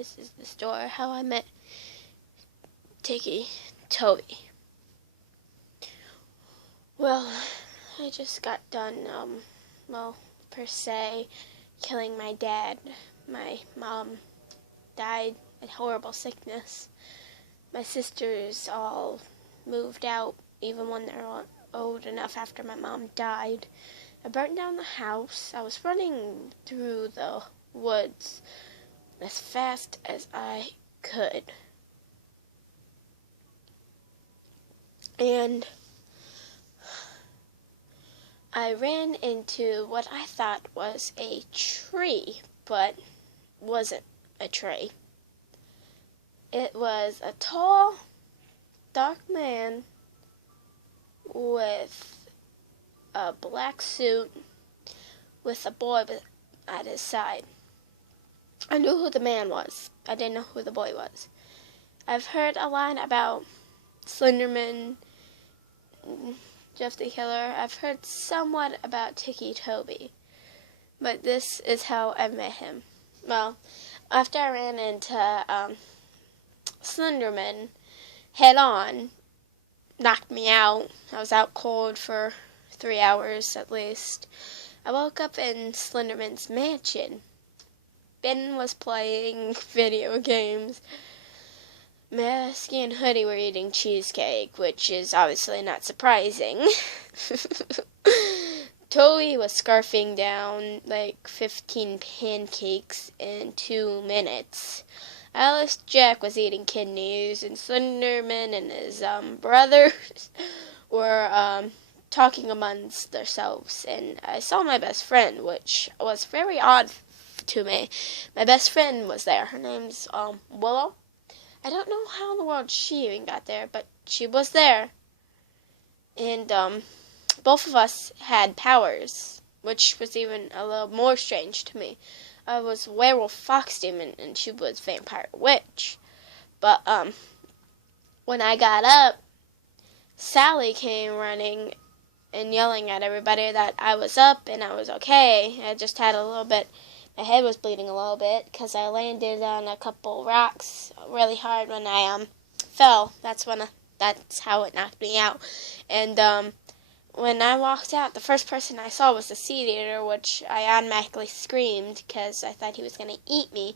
This is the story how I met Toby. Well, I just got done, per se, killing my dad. My mom died a horrible sickness. My sisters all moved out, even when they're old enough after my mom died. I burnt down the house. I was running through the woods as fast as I could. And I ran into what I thought was a tree, but wasn't a tree. It was a tall, dark man with a black suit with a boy at his side. I knew who the man was. I didn't know who the boy was. I've heard a lot about Slenderman, Jeff the Killer. I've heard somewhat about Toby, but this is how I met him. Well, after I ran into Slenderman head on, knocked me out. I was out cold for 3 hours at least. I woke up in Slenderman's mansion. Ben was playing video games. Masky and Hoodie were eating cheesecake, which is obviously not surprising. Toby was scarfing down like 15 pancakes in 2 minutes. Alice Jack was eating kidneys, and Slenderman and his brothers were talking amongst themselves. And I saw my best friend, which was very odd to me. My best friend was there. Her name's Willow. I don't know how in the world she even got there, but she was there. And both of us had powers, which was even a little more strange to me. I was werewolf fox demon, and she was vampire witch. But when I got up, Sally came running and yelling at everybody that I was up and I was okay. I just had a little bit. My head was bleeding a little bit because I landed on a couple rocks really hard when I fell. That's how it knocked me out. And when I walked out, the first person I saw was the seed eater, which I automatically screamed because I thought he was going to eat me.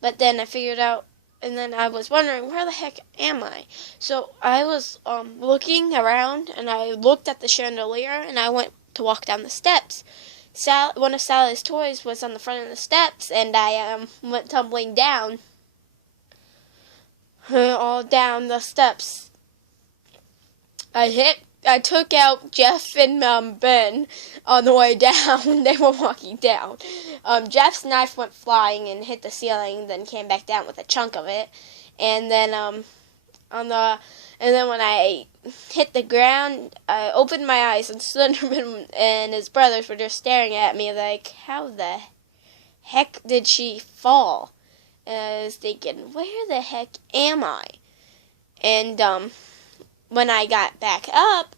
But then I figured out, and then I was wondering, where the heck am I? So I was looking around, and I looked at the chandelier, and I went to walk down the steps. One of Sally's toys was on the front of the steps, and I went tumbling down, all down the steps. I took out Jeff and Ben on the way down. They were walking down. Jeff's knife went flying and hit the ceiling, then came back down with a chunk of it, and then when I hit the ground, I opened my eyes, and Slenderman and his brothers were just staring at me like, how the heck did she fall? And I was thinking, where the heck am I? And when I got back up,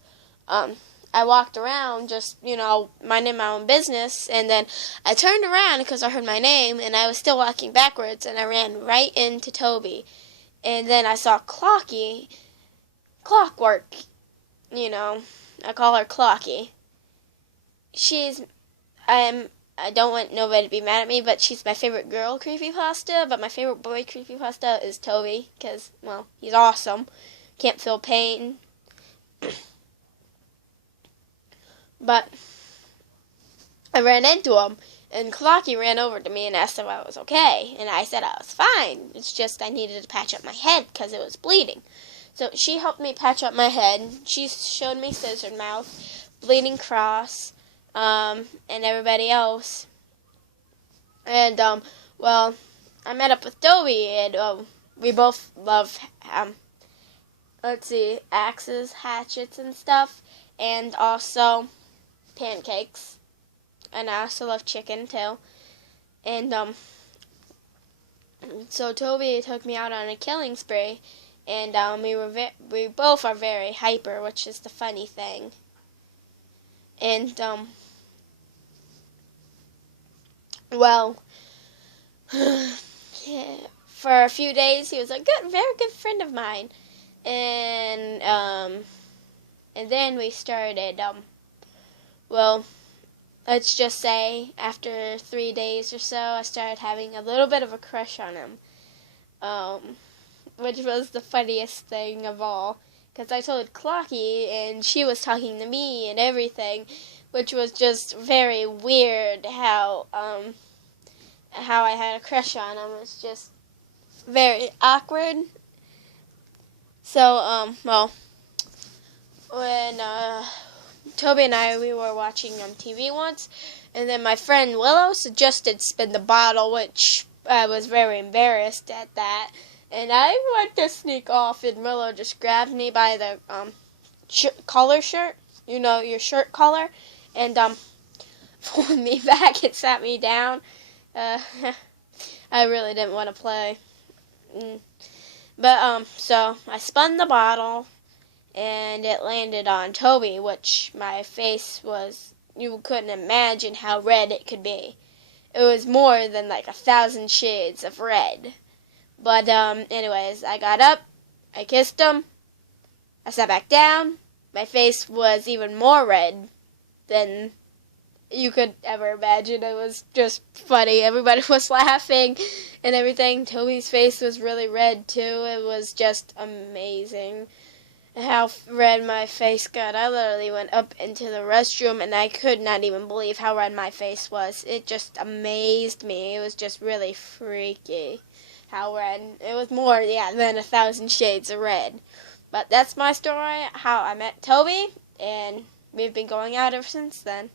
I walked around just, minding my own business, and then I turned around because I heard my name, and I was still walking backwards, and I ran right into Toby. And then I saw Clockwork, I call her Clocky. I don't want nobody to be mad at me, but she's my favorite girl creepypasta, but my favorite boy creepypasta is Toby, because, well, he's awesome. Can't feel pain. But I ran into him, and Clocky ran over to me and asked if I was okay, and I said I was fine. It's just I needed to patch up my head because it was bleeding. So she helped me patch up my head. She showed me Scissored Mouth, Bleeding Cross, and everybody else. And, I met up with Toby, and we both love, axes, hatchets, and stuff, and also pancakes. And I also love chicken, too. And, so Toby took me out on a killing spree, and we both are very hyper, which is the funny thing. And for a few days he was a very good friend of mine. And then we started, well, let's just say after 3 days or so, I started having a little bit of a crush on him, which was the funniest thing of all, because I told Clocky, and she was talking to me and everything, which was just very weird how I had a crush on him. It was just very awkward. So, well, when Toby and we were watching TV once, and then my friend Willow suggested spin the bottle, which I was very embarrassed at that. And I went to sneak off, and Willow just grabbed me by the collar shirt, your shirt collar, and pulled me back and sat me down. I really didn't want to play. But, so I spun the bottle, and it landed on Toby, which my face was, you couldn't imagine how red it could be. It was more than like 1,000 shades of red. But, anyways, I got up, I kissed him, I sat back down, my face was even more red than you could ever imagine. It was just funny. Everybody was laughing and everything. Toby's face was really red too. It was just amazing how red my face got. I literally went up into the restroom and I could not even believe how red my face was. It just amazed me. It was just really freaky how red. It was more, than 1,000 shades of red. But that's my story, how I met Toby, and we've been going out ever since then.